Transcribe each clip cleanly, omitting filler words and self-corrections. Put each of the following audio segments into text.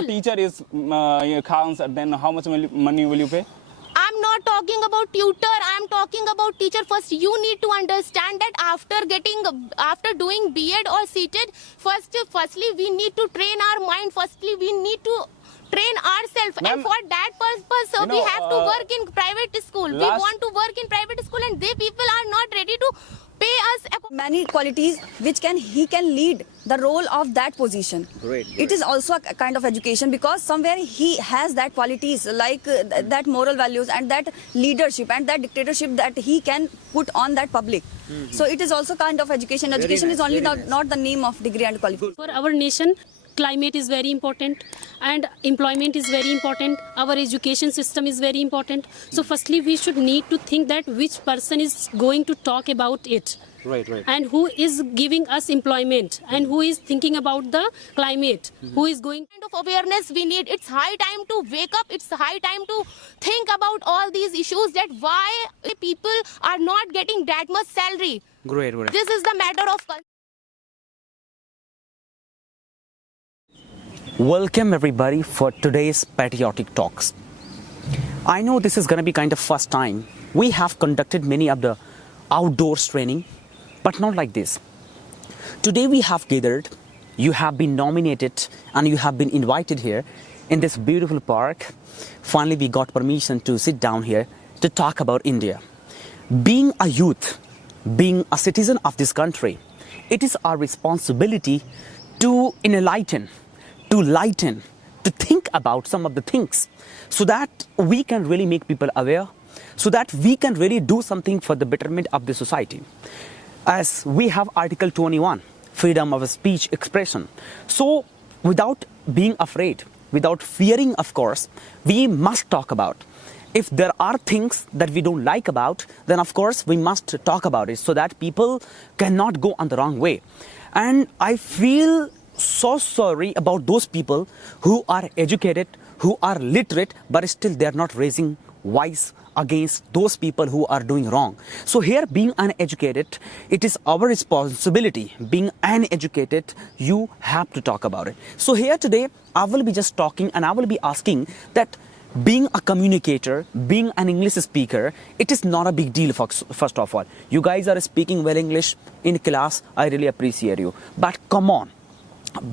the teacher is counts, then how much money will you pay? I'm not talking about tutor. I'm talking about teacher. First, you need to understand that after doing B.Ed or C.Ted, firstly we need to train our mind. Firstly, we need to train ourselves, and for that purpose, we have to work in private school. We want to work in private school, and they people are not ready to pay us. Many qualities which he can lead the role of that position. Great. It is also a kind of education, because somewhere he has that qualities like that moral values and that leadership and that dictatorship that he can put on that public. So it is also kind of education. Education is only not the name of degree and qualification. For our nation, climate is very important and employment is very important. Our education system is very important. So firstly, we should need to think that which person is going to talk about it. Right. And who is giving us employment and who is thinking about the climate, who is going. Kind of awareness we need. It's high time to wake up. It's high time to think about all these issues, that why people are not getting that much salary. Great. This is the matter of. Welcome everybody for today's Patriotic Talks. I know this is going to be kind of first time. We have conducted many of the outdoors training, but not like this. Today we have gathered, you have been nominated and you have been invited here in this beautiful park. Finally we got permission to sit down here to talk about India. Being a youth, being a citizen of this country, it is our responsibility to enlighten, to lighten, to think about some of the things so that we can really make people aware, so that we can really do something for the betterment of the society. As we have Article 21, freedom of speech expression. So without being afraid, without fearing, of course, we must talk about. If there are things that we don't like about, then of course we must talk about it so that people cannot go on the wrong way. And I feel so sorry about those people who are educated, who are literate, but still they are not raising voice against those people who are doing wrong. So here, being uneducated, it is our responsibility. Being uneducated, you have to talk about it. So here today, I will be just talking and I will be asking that being a communicator, being an English speaker, it is not a big deal, first of all. You guys are speaking well English in class, I really appreciate you. But come on.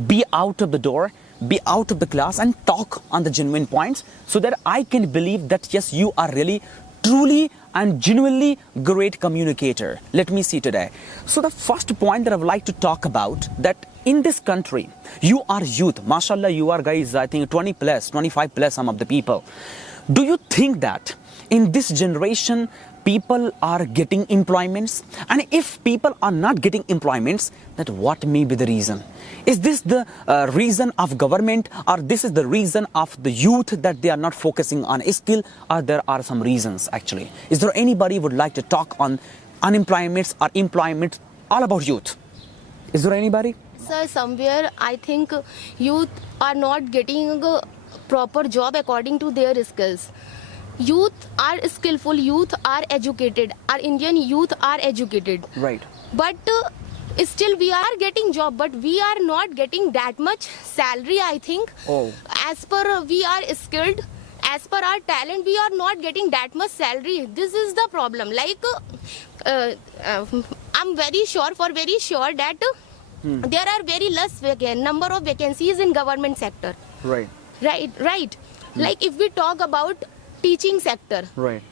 Be out of the door, be out of the class and talk on the genuine points so that I can believe that yes, you are really, truly and genuinely great communicator. Let me see today. So the first point that I would like to talk about, that in this country, you are youth. MashaAllah, you are guys, I think 20 plus, 25 plus some of the people. Do you think that in this generation, people are getting employments? And if people are not getting employments, that what may be the reason? Is this the reason of government, or this is the reason of the youth that they are not focusing on a skill, or there are some reasons actually? Is there anybody would like to talk on unemployments or employment all about youth? Is there anybody? Sir, somewhere I think youth are not getting a proper job according to their skills. Youth are skillful, youth are educated, our Indian youth are educated. Right. But still we are getting job, but we are not getting that much salary, I think. Oh. As per we are skilled, as per our talent, we are not getting that much salary. This is the problem. Like, I'm very sure that there are very less number of vacancies in government sector. Right. Right. Like if we talk about teaching sector. Right.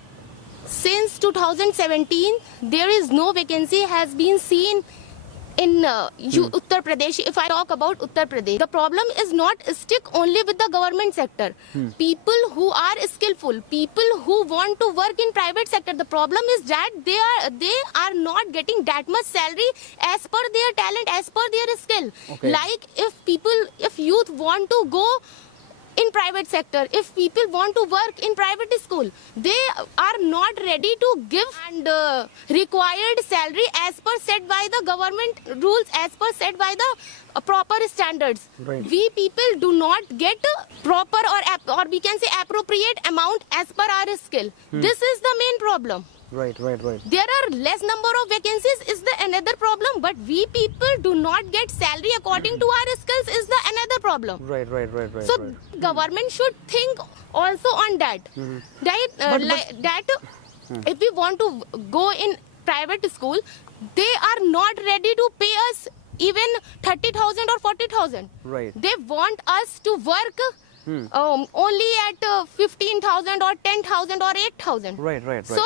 Since 2017, there is no vacancy has been seen in Uttar Pradesh. If I talk about Uttar Pradesh, the problem is not stick only with the government sector. People who are skillful, people who want to work in private sector, the problem is that they are not getting that much salary as per their talent, as per their skill. Okay. Like if youth want to go in private sector, if people want to work in private school, they are not ready to give and required salary as per set by the government rules, as per set by the proper standards. Right. We people do not get proper or we can say appropriate amount as per our skill. This is the main problem. Right. There are less number of vacancies is the another problem, but we people do not get salary according to our skills is the another problem. Right. So government should think also on that, right? If we want to go in private school, they are not ready to pay us even 30,000 or 40,000. Right. They want us to work only at 15,000 or 10,000 or 8,000. Right. So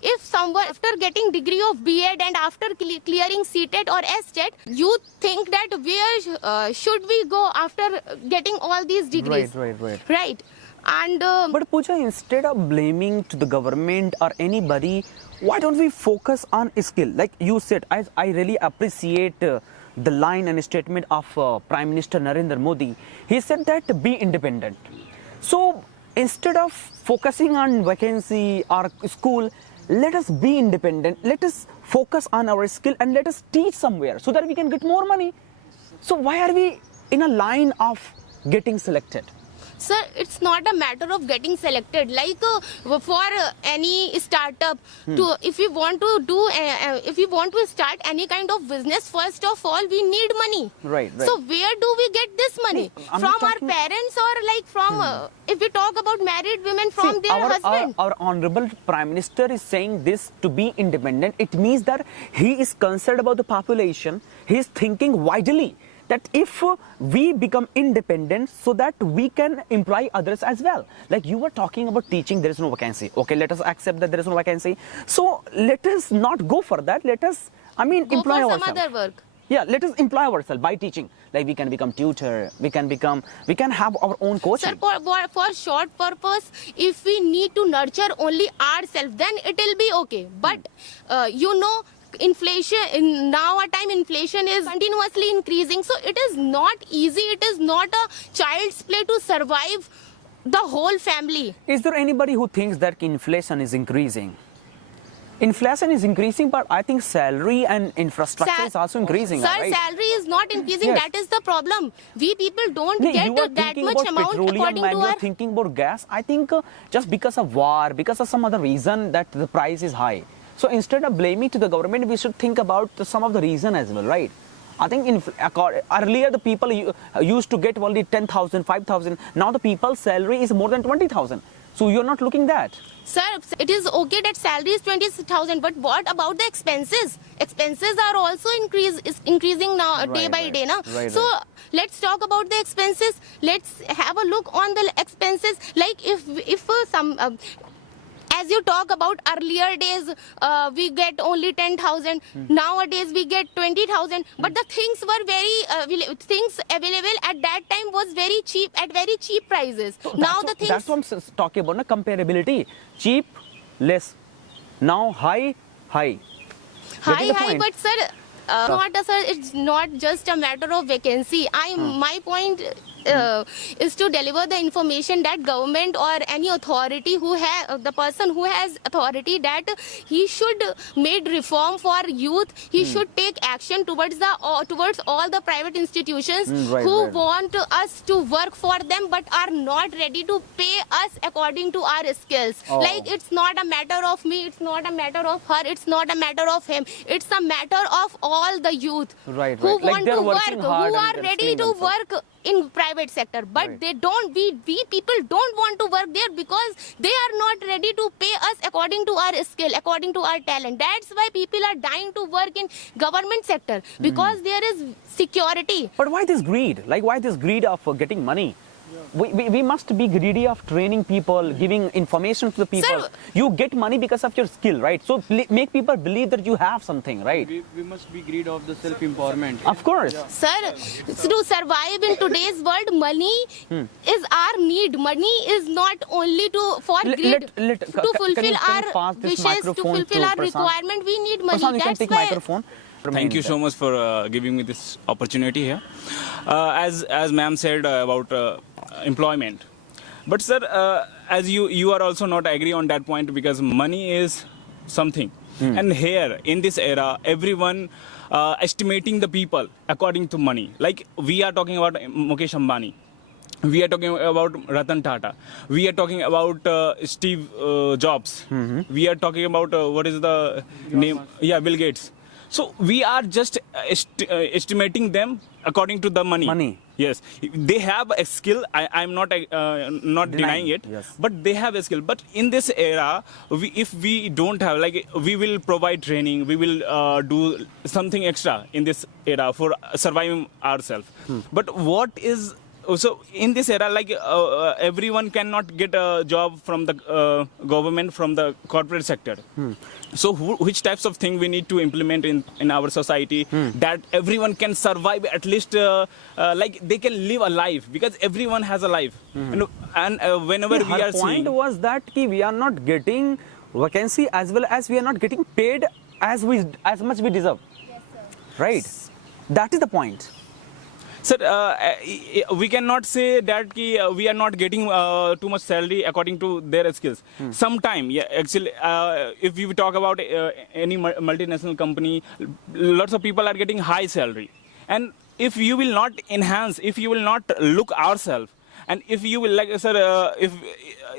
if someone after getting degree of B.Ed and after clearing C.Tet or S.Tet, you think that where should we go after getting all these degrees? Right. And But Pooja, instead of blaming to the government or anybody, why don't we focus on skill? Like you said, I really appreciate the line and statement of Prime Minister Narendra Modi. He said that be independent. So instead of focusing on vacancy or school, let us be independent. Let us focus on our skill and let us teach somewhere so that we can get more money. So why are we in a line of getting selected? sir, it's not a matter of getting selected. Like for any startup, to if we want to do, if we want to start any kind of business, first of all, we need money. Right. So where do we get this money? I'm From not our talking- parents or like from, if we talk about married women, from See, their husband? Our honorable Prime Minister is saying this to be independent. It means that he is concerned about the population. He is thinking widely that if we become independent so that we can employ others as well. Like you were talking about teaching, there is no vacancy. Okay, let us accept that there is no vacancy. So let us not go for that. Let us, Go employ for some ourselves. other work. Yeah, let us employ ourselves by teaching. Like we can become tutor, we can have our own coaching. Sir, for short purpose, if we need to nurture only ourselves, then it will be okay. But inflation in now a time, inflation is continuously increasing, so it is not easy. It is not a child's play to survive the whole family. Is there anybody who thinks that inflation is increasing? Inflation is increasing, but I think salary and infrastructure is also increasing. Sir, right? salary is not increasing. Yes. That is the problem. We people don't No, get you are that thinking much about amount petroleum according and to you are our. thinking about gas. I think just because of war, because of some other reason that the price is high. So instead of blaming to the government, we should think about some of the reason as well, right? I think earlier the people used to get only 10,000, 5,000. Now the people's salary is more than 20,000. So you're not looking that. Sir, it is okay that salary is 20,000, but what about the expenses? Expenses are also increasing now day by day. Na? So let's talk about the expenses. Let's have a look on the expenses. Like if some. As you talk about earlier days, we get only 10,000. Nowadays we get 20,000. But the things were things available at that time was very cheap at very cheap prices. So Now the that's things. what I'm talking about, na comparability. Cheap, less. Now high. Getting the High, point? but sir, it's not just a matter of vacancy. My point is to deliver the information that government or any authority the person who has authority, that he should make reform for youth. He should take action towards all the private institutions who want us to work for them but are not ready to pay us according to our skills. Like it's not a matter of me, it's not a matter of her, it's not a matter of him. It's a matter of all the youth who Like want they're to work, working who hard and are they're ready skilling to themselves. work in private sector, but they don't. We people don't want to work there because they are not ready to pay us according to our skill, according to our talent. That's why people are dying to work in government sector, because there is security. But why this greed? Like why this greed of getting money? We must be greedy of training people, giving information to the people. Sir, you get money because of your skill, right? So make people believe that you have something, right? We must be greed of the self-empowerment. Of course. Sir, to survive in today's world, money is our need. Money is not only for greed. Can To you fulfill pass our this wishes, to microphone fulfill to our Prashant? requirement, we need money. Prashant, you can That's take why. microphone. Thank you so much for giving me this opportunity here. As ma'am said about employment. But sir, as you are also not agree on that point, because money is something. And here, in this era, everyone estimating the people according to money. Like we are talking about Mukesh Ambani. We are talking about Ratan Tata. We are talking about Steve Jobs. We are talking about what is the name? Yeah, Bill Gates. So we are just estimating them according to the money. Money. Yes, they have a skill. I'm not not denying it. Yes. But they have a skill. But in this era, if we don't have, like, we will provide training. We will do something extra in this era for surviving ourselves. But what is so in this era, like everyone cannot get a job from the government, from the corporate sector. So which types of thing we need to implement in our society that everyone can survive, at least like they can live a life, because everyone has a life. And whenever we Her are point seeing, was that we are not getting vacancy as well as we are not getting paid as much we deserve. Yes, sir. Right. That is the point. sir, we cannot say that we are not getting too much salary according to their skills. Sometime, yeah, actually, if you talk about any multinational company, lots of people are getting high salary. And if you will not enhance, if you will not look ourselves, and if you will, like, sir,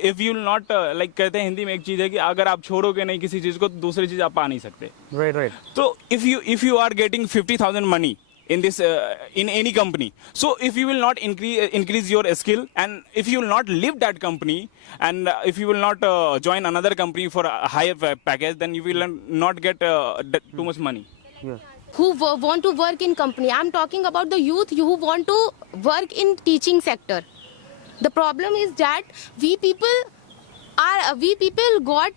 if you will not, like, कहते हैं हिंदी में एक चीज़ है कि अगर आप छोड़ोगे नहीं किसी चीज़ को तो दूसरी चीज़ आप पा नहीं सकते. Right. So if you are getting 50,000 money in this in any company, so if you will not increase your skill, and if you will not leave that company, and if you will not join another company for a higher package, then you will not get too much money. Who want to work in company. I'm talking about the youth who want to work in teaching sector. The problem is that we people got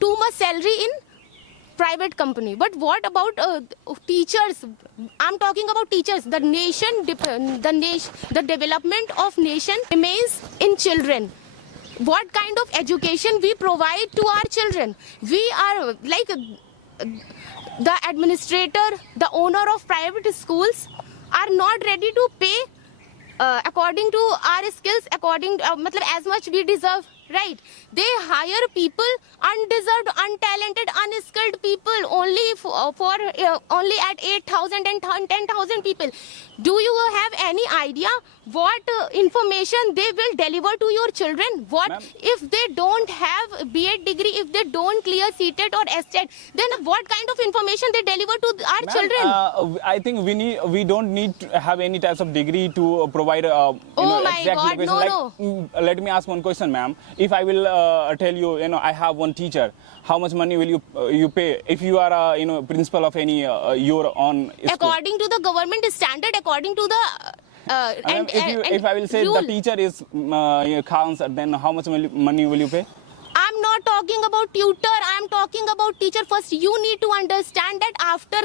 too much salary in private company. But what about teachers? I'm talking about teachers. The development of nation remains in children. What kind of education we provide to our children? We are like the administrator, the owner of private schools are not ready to pay according to our skills, according to, as much we deserve, right? They hire people, undeserved, untalented, unskilled people only only at 8,000 and 10,000 people. Do you have any idea what information they will deliver to your children? What if they don't have B.Ed degree, if they don't clear CTET or STET, then what kind of information they deliver to our children? I think we don't need to have any types of degree to provide Oh my exact God, location. no. Let me ask one question, ma'am. If I will tell you, I have one teacher, how much money will you pay if you are principal of any your own school? According to the government standard, according to the if I will say rule. the teacher is counts, then how much money will you pay? I'm not talking about tutor, I'm talking about teacher. First, you need to understand that after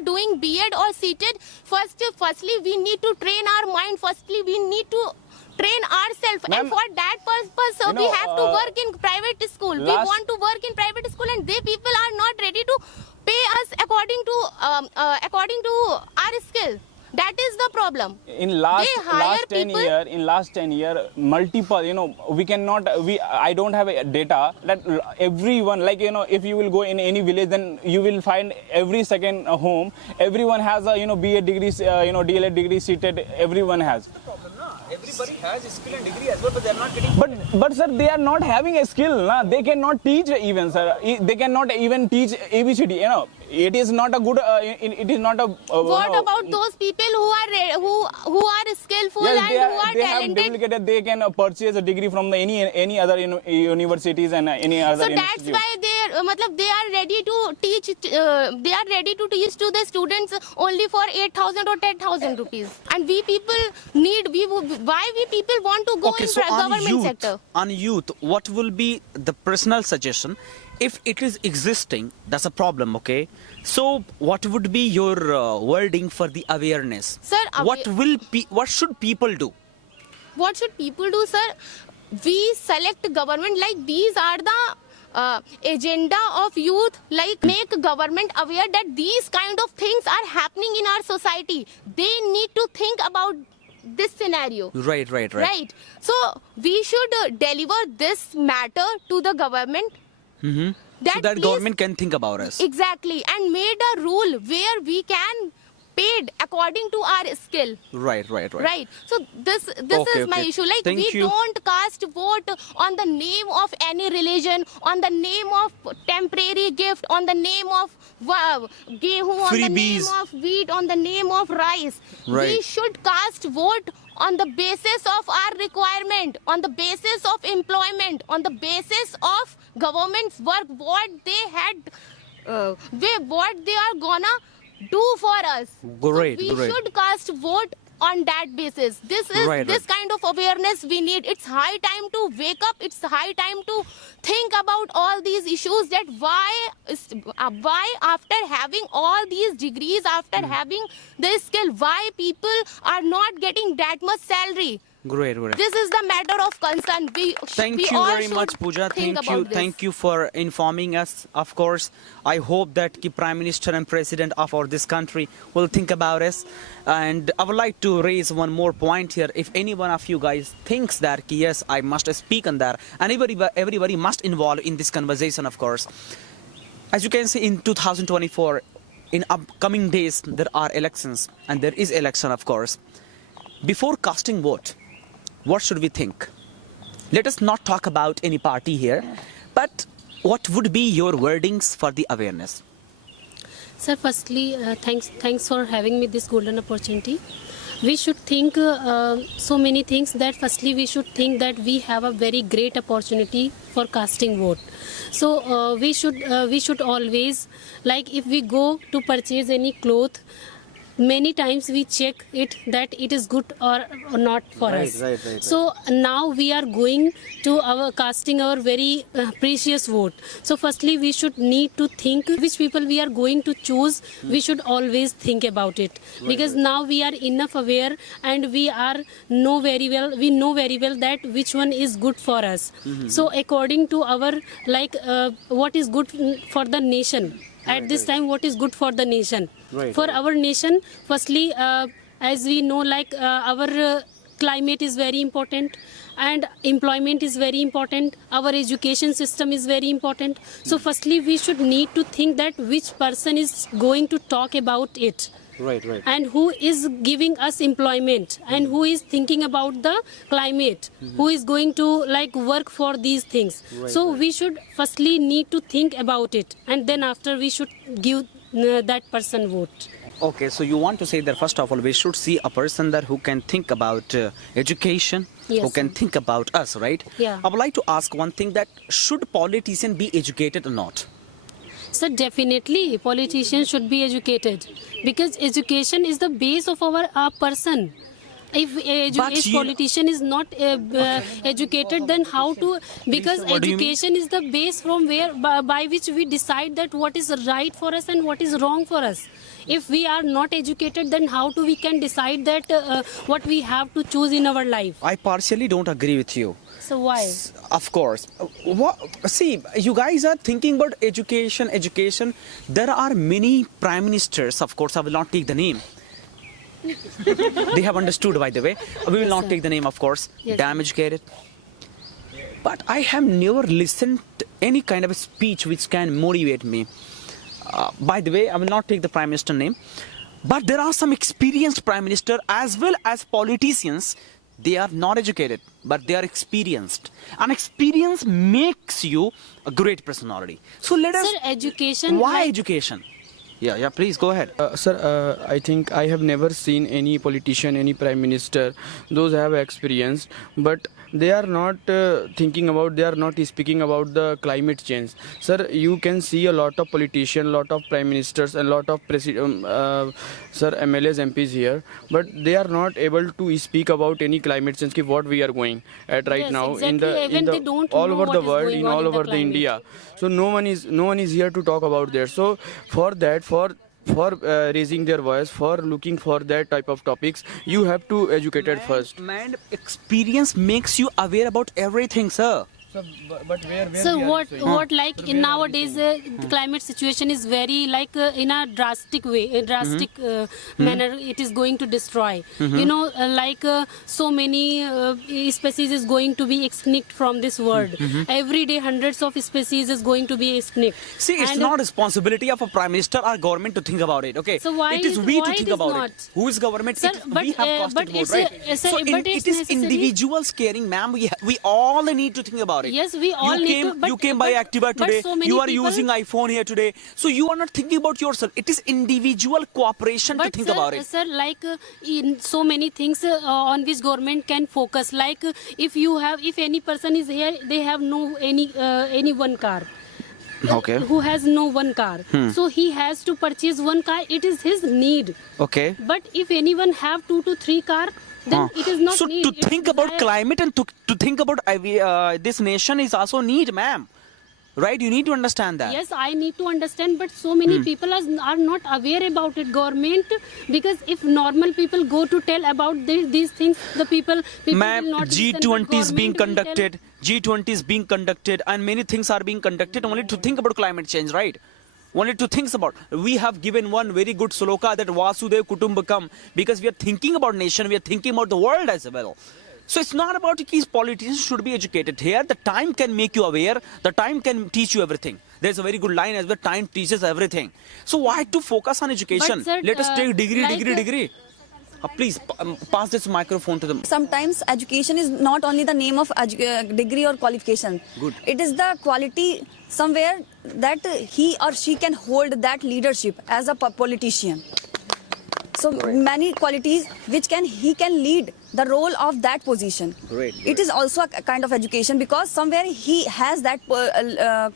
doing B.Ed or CTET, firstly, we need to train our mind. Firstly, we need to train ourselves. And for that purpose, we have to work in private school. We want to work in private school, and they people are not ready to pay us according to our skill. That is the problem. In last 10 year, multiple, we cannot, I don't have a data that everyone, like, if you will go in any village, then you will find every second home, everyone has a, B.Ed degree, DLED degree, CTET, everyone has. Everybody has a skill and degree as well, but they are not getting. But sir, they are not having a skill. Nah? They cannot teach even, sir. They cannot even teach ABCD. It is not a good. It is not a. What about those people who are skillful yes, and who are they talented? have duplicated. They can purchase a degree from any other universities and any other. So that's why they are ready to teach. They are ready to teach to the students only for 8,000 or 10,000 rupees. And we people why we people want to go in government sector? On youth, what will be the personal suggestion? If it is existing, that's a problem, okay? So what would be your wording for the awareness? Sir, what should people do? What should people do, sir? We select government, like these are the agenda of youth, like make government aware that these kind of things are happening in our society. They need to think about this scenario. Right. Right. So we should deliver this matter to the government. So that please, government can think about us. Exactly. And made a rule where we can paid according to our skill. Right. Right. So this Okay, is my okay. issue. Like Thank we you. don't cast vote on the name of any religion, on the name of temporary gift, on the name of gehu, on the name Freebies. of wheat, on the name of rice. We Right. should cast vote on the basis of our requirement, on the basis of employment, on the basis of government's work, what they had, what they are gonna do for us. Great, So we great. should cast vote on that basis. This is Right, this right. kind of awareness we need. It's high time to wake up. It's high time to think about all these issues, that why after having all these degrees, after Hmm. having this skill, why people are not getting that much salary. Great. This is the matter of concern. Thank we you all very should much, Pooja. think about this. Thank you for informing us. Of course, I hope that the Prime Minister and President of this country will think about us. And I would like to raise one more point here. If any one of you guys thinks that yes, I must speak on that, and everybody must involve in this conversation, of course. As you can see, in 2024, in upcoming days, there are elections, and there is election, of course. Before casting vote, what should we think? Let us not talk about any party here, but what would be your wordings for the awareness? Sir, firstly, thanks for having me this golden opportunity. We should think so many things. That firstly, we should think that we have a very great opportunity for casting vote. So we should always, like if we go to purchase any cloth, many times we check it that it is good or not for us. Right. So now we are going to our casting our very precious vote. So firstly we should need to think which people we are going to choose. We should always think about it, because now we are enough aware and we know very well that which one is good for us. So according to our what is good for the nation. At this time, what is good for the nation? For our nation, firstly, as we know, our climate is very important and employment is very important. Our education system is very important. So firstly, we should need to think that which person is going to talk about it. Right. And who is giving us employment and who is thinking about the climate, who is going to work for these things. So we should firstly need to think about it, and then after we should give that person vote. Okay, so you want to say that first of all, we should see a person that who can think about education, Yes, who can sir. think about us, right? Yeah. I would like to ask one thing, that should politicians be educated or not? So definitely politicians should be educated, because education is the base of our person. If a politician is not educated, then how to? Because What do you mean? education is the base from where by which we decide that what is right for us and what is wrong for us. If we are not educated, then how we can decide that what we have to choose in our life? I partially don't agree with you. So why? Of course. See, you guys are thinking about education. There are many prime ministers, of course, I will not take the name. They have understood, by the way. We will not sir. take the name, of course. Yes, Damn educated. But I have never listened to any kind of a speech which can motivate me. By the way, I will not take the prime minister name. But there are some experienced prime minister as well as politicians. They are not educated, but they are experienced. And experience makes you a great personality. So let us... Sir, education... Why education? Yeah, please go ahead. Sir, I think I have never seen any politician, any prime minister, those have experience, but they are not speaking about the climate change. Sir, you can see a lot of politicians, lot of prime ministers, and lot of MLAs, MPs here, but they are not able to speak about any climate change, what we are going at right Yes, now exactly. Even they don't all know over the what is world, going in on all in the over the climate. India. So no one is here to talk about that. So for that, for raising their voice, for looking for that type of topics, you have to educate it first. Man, experience makes you aware about everything, sir. but where So we are what showing? what like in nowadays the climate situation is very like in a drastic way, a drastic manner it is going to destroy. You know, so many species is going to be extinct from this world. Every day hundreds of species is going to be extinct. See, it's And, not responsibility of a prime minister or government to think about it. Okay. So why it is is- we why to it think is about not? it. Who is government? Sir, we have cost but it more, it's right? but it's it is necessary. individuals caring, ma'am. We all need to think about it. Yes, we all you need came, to, but- you came by but- Activa but today. so many You are people- using iPhone here today. So you are not thinking about yourself. It is individual cooperation to But think sir, about it. sir, in so many things on which government can focus. If any person is here, they have any one car. Okay. Who has no one car, so he has to purchase one car. It is his need. Okay. But if anyone have 2 to 3 car, then it is not So need. to It's think about desire. climate and to think about this nation is also need, ma'am. Right? You need to understand that. Yes, I need to understand, but so many people are not aware about it, government, because if normal people go to tell about these things, the people Ma'am, will not listen, but G20 is being government will tell- conducted. G20 is being conducted, and many things are being conducted only to think about climate change, right? Only to think about. We have given one very good sloka that Vasudev Kutumbakam, because we are thinking about nation, we are thinking about the world as well. So it's not about these politicians should be educated here. The time can make you aware. The time can teach you everything. There's a very good line as well. Time teaches everything. So why to focus on education? sir, Let us take degree. Please pass this microphone to them. Sometimes education is not only the name of degree or qualification. Good. It is the quality somewhere that he or she can hold that leadership as a politician. So many qualities which he can lead the role of that position. Great. It is also a kind of education because somewhere he has that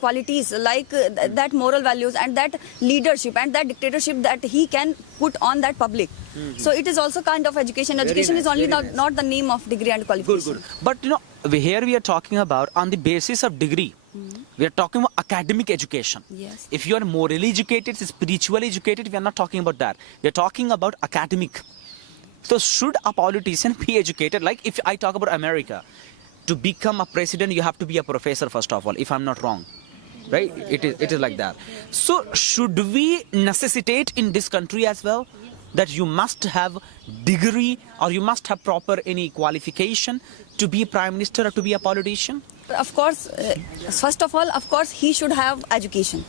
qualities that moral values and that leadership and that dictatorship that he can put on that public. So it is also kind of education. Education nice, is only very nice. not the name of degree and qualification. Good. But here we are talking about on the basis of degree. We are talking about academic education. Yes. If you are morally educated, spiritually educated, we are not talking about that. We are talking about academic. So should a politician be educated? Like if I talk about America, to become a president, you have to be a professor first of all, if I'm not wrong. Right? It is like that. So should we necessitate in this country as well that you must have degree or you must have proper any qualification to be a prime minister or to be a politician? Of course, first of all, he should have education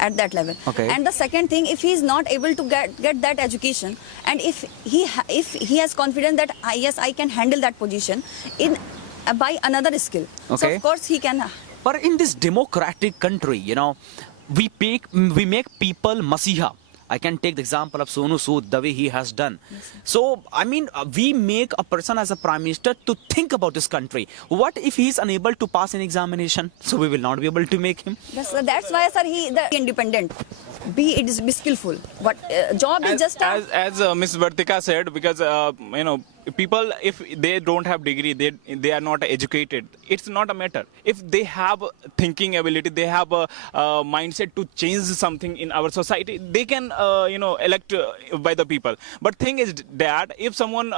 at that level. Okay. And the second thing, if he is not able to get that education, and if he has confidence that yes, I can handle that position by another skill. So Okay. of course he can. But in this democratic country, we make people masiha. I can take the example of Sonu Sood, the way he has done. So, I mean, we make a person as a prime minister to think about this country. What if he is unable to pass an examination? So we will not be able to make him. That's why, sir, he the independent. Be skillful. But job is just a. as Ms. Vartika said, because people, if they don't have degree, they are not educated. It's not a matter. If they have thinking ability, they have a mindset to change something in our society, they can elect by the people. But thing is that if someone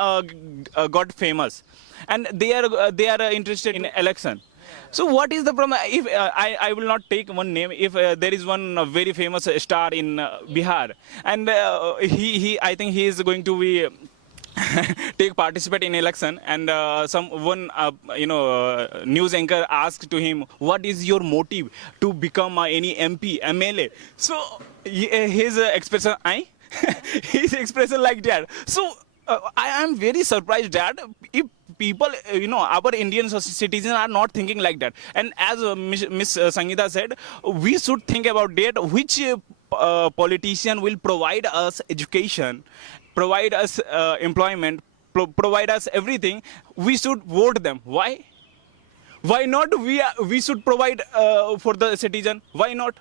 got famous and they are interested in election. So what is the problem? If I will not take one name. If there is one very famous star in Bihar, and I think he is going to be participate in election, and one news anchor asked to him, what is your motive to become any MP, MLA? So his expression, his expression like that. So I am very surprised that if people, our Indian citizens are not thinking like that. And as Miss Sangeeta said, we should think about that. Which politician will provide us education, provide us employment, provide us everything? We should vote them. Why? Why not? We should provide for the citizen. Why not?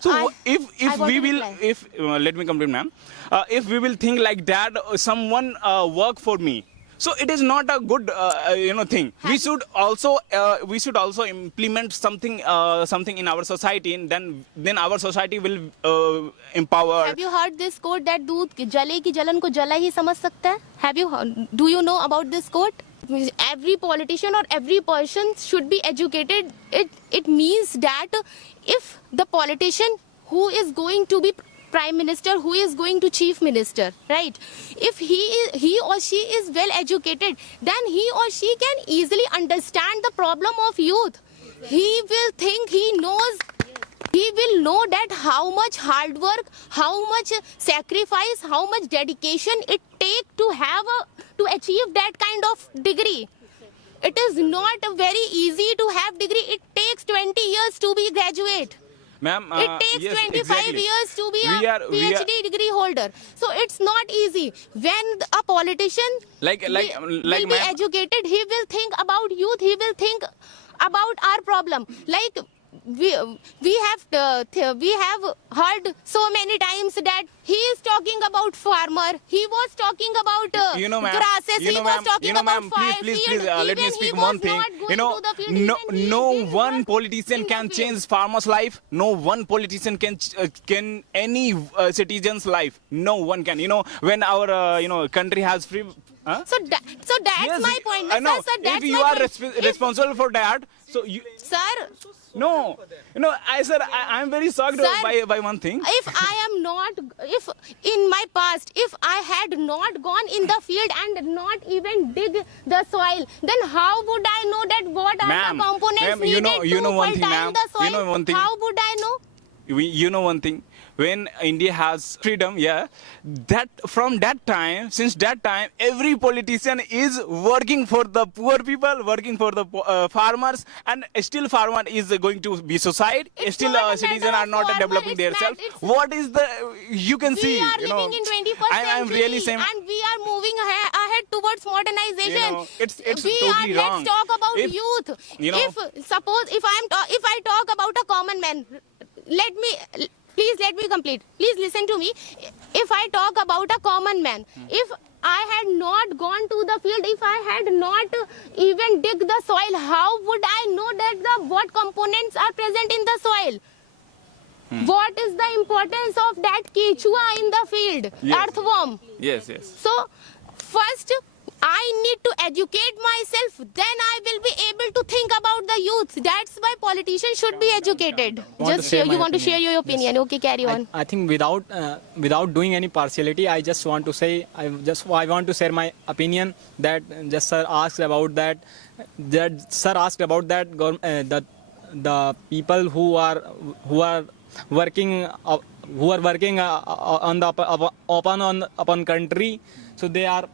So I if want we to will, reply. let me complete, ma'am. If we will think like that, someone work for me. So it is not a good thing. We should also implement something in our society, and then our society will empower. Have you heard this quote that दूध जले की जलन को जला ही समझ सकता है? Do you know about this quote? Every politician or every person should be educated. It means that if the politician who is going to be prime minister, who is going to chief minister, right, if he or she is well educated, then he or she can easily understand the problem of youth. He will think, he will know that how much hard work, how much sacrifice, how much dedication it takes to achieve that kind of degree. It is not very easy to have degree. It takes 20 years to be graduate. Ma'am, It takes yes, 25 exactly. years to be We a are- PhD degree holder. So it's not easy. When a politician will be ma'am- educated, he will think about youth. He will think about our problem. Like we have heard so many times that he is talking about farmer. He was talking about Ma'am, grasses. He was ma'am, talking about ma'am, fire please, field. let me Even speak he one was thing. not going to the field, even he No did one work politician in can the field. change farmer's life. No one politician can any citizen's life. No one can. When our country has free. Huh? So that's Yes, my point. I know. Sir, that's If you my are point. If- responsible for that, so you. Sir, No, I am very shocked Sir, by one thing. if in my past, if I had not gone in the field and not even dig the soil, then how would I know that what are Ma'am, the components ma'am, needed you know to one thing, fertile ma'am. the soil? You know one thing. How would I know? You know one thing, when India has freedom, since that time, every politician is working for the poor people, working for the farmers, and still farmer is going to be suicide. It's Still not a citizens matter are of not farmer, developing it's themselves. it's- What is the, you can We see, are living in 21st I'm century, really saying, and we are moving ahead towards modernization. it's we totally wrong. Let's talk about If- youth. you know- If I talk about a common man, please let me complete. Please listen to me. If I talk about a common man, if I had not gone to the field, if I had not even dig the soil, how would I know that what components are present in the soil? What is the importance of that Quechua in the field? Yes. Earthworm. yes. So, first, I need to educate myself, then I will be able to think about the youth. That's why politicians should be educated. Want to Just say my you want to opinion. share your opinion. Okay, carry on. I think without doing any partiality, I just want to say I want to share my opinion that just sir asked about that the people who are working on the upon country, so they are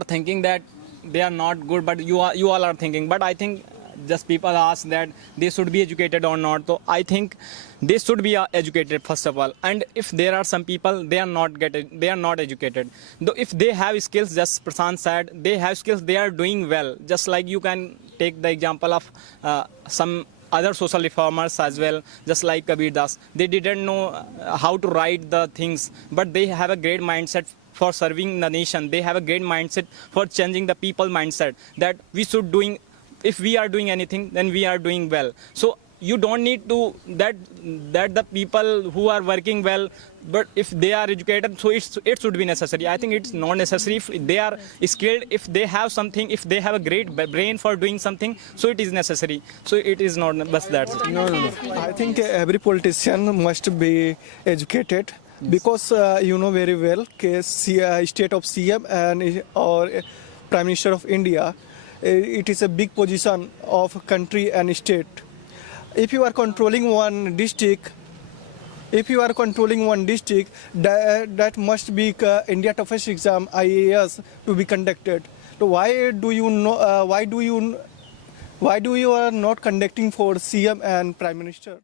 thinking that they are not good, but you all are thinking. But I think just people ask that they should be educated or not. So I think they should be educated first of all. And if there are some people they are not educated, though if they have skills, just Prashant said, they have skills, they are doing well. Just like you can take the example of some other social reformers as well, just like Kabir Das. They didn't know how to write the things, but they have a great mindset for serving the nation. They have a great mindset for changing the people mindset, that if we are doing anything, then we are doing well. So you don't need to that the people who are working well, but if they are educated, so it should be necessary. I think it's not necessary. If they are skilled, if they have something, if they have a great brain for doing something, so it is necessary. So it is not but that. No. I think every politician must be educated, because you know very well state of CM and or Prime Minister of India, it is a big position of country and state. If you are controlling one district, that must be India toughest exam, IAS, to be conducted. So why do you are not conducting for CM and Prime Minister?